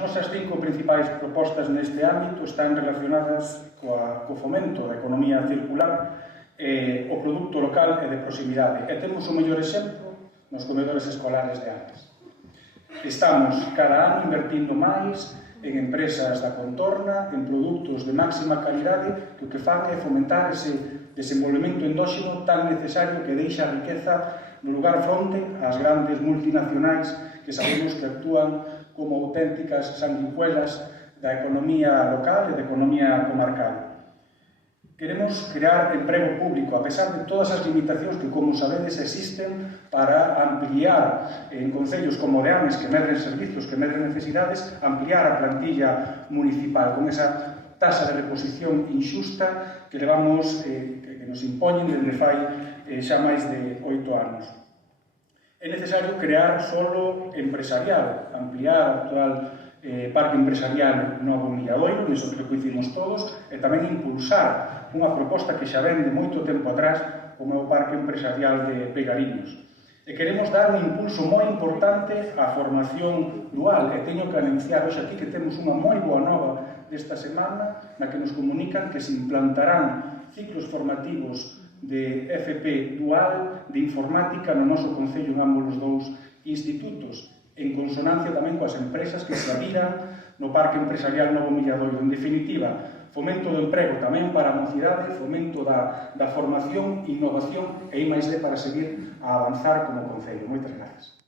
nosas 5 principais propostas neste ámbito están relacionadas co fomento da economía circular, o produto local e de proximidade. E temos o mellor exemplo nos comedores escolares de Andes. Estamos cada ano invertindo máis en empresas da contorna, en produtos de máxima calidade, que o que fan é fomentar ese desenvolvemento endóxeno tan necesario que deixa a riqueza no lugar fronte ás grandes multinacionais que sabemos que actúan como auténticas sanguijuelas da economía local e da economía comarcal. Queremos crear emprego público, a pesar de todas as limitacións que, como sabedes, existen para ampliar en concellos como de Ames, que medren servizos, que medren necesidades, ampliar a plantilla municipal con esa tasa de reposición injusta que levamos, que nos impoñen desde fai xa máis de 8 anos. É necesario crear solo empresarial, ampliar o actual parque empresarial Novo Milladoiro, niso que coincidimos todos, e tamén impulsar unha proposta que xa ven de moito tempo atrás, como é o parque empresarial de Pegariños. E queremos dar un impulso moi importante á formación dual, e teño que anunciar hoxe aquí que temos unha moi boa nova desta semana, na que nos comunican que se implantarán ciclos formativos de FP dual de informática no noso concello en ambos os dous institutos, en consonancia tamén coas empresas que se aviran no Parque Empresarial Novo Milladoiro. En definitiva, fomento do emprego tamén para a mocidade, fomento da formación, innovación e I+D para seguir a avanzar como concello. Moitas gracias.